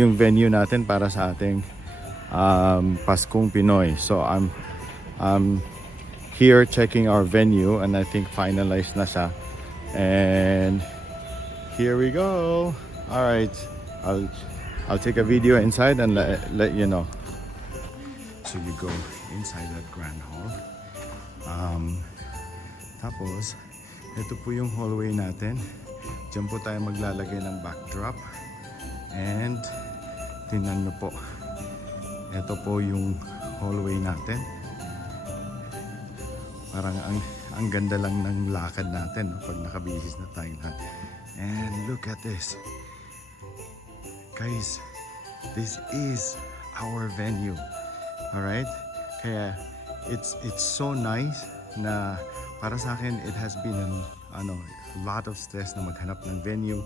Yung venue natin para sa ating Paskong Pinoy. So I'm here checking our venue and I think finalized na siya. And here we go. All right. I'll take a video inside and let you know. So you go inside that grand hall. Tapos ito po yung hallway natin. Diyan po tayo maglalagay ng backdrop. And tingnan nyo po. Ito po yung hallway natin. Parang ang ganda lang ng lakad natin pag nakabihis na tayo lahat. And look at this. Guys, this is our venue. Alright? Kaya it's so nice na para sa akin it has been a lot of stress na maghanap ng venue.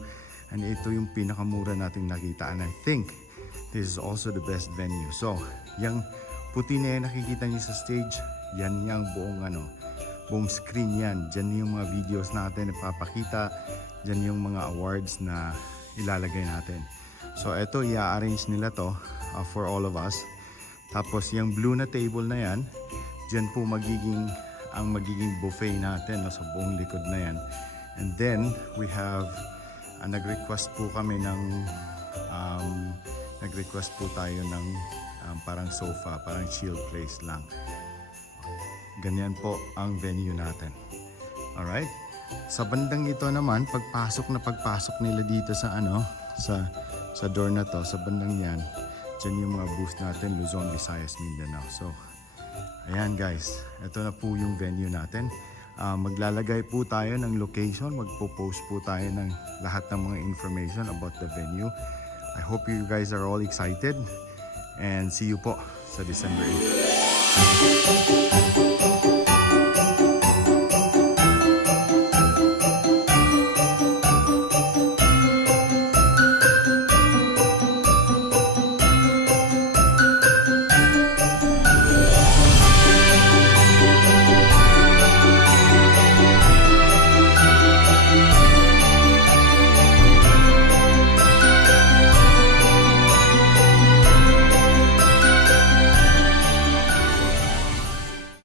And ito yung pinakamura nating nakita. And I think this is also the best venue. So, yung puti na yan nakikita niyo sa stage, yan yung buong screen yan. Diyan yung mga videos natin ipapakita. Diyan yung mga awards na ilalagay natin. So, ito i-arrange nila to for all of us. Tapos, yung blue na table na yan, diyan po magiging buffet natin sa buong likod na yan. And then, we have nag-request po kami ng nag-request po tayo ng parang sofa, parang chill place lang. Ganyan po ang venue natin. Alright? Sa bandang ito naman, pagpasok nila dito sa sa door na to, sa bandang yan, dyan yung mga booth natin, Luzon, Visayas, Mindanao. So, ayan guys, ito na po yung venue natin. Maglalagay po tayo ng location, magpo-post po tayo ng lahat ng mga information about the venue. I hope you guys are all excited and see you po sa December 8.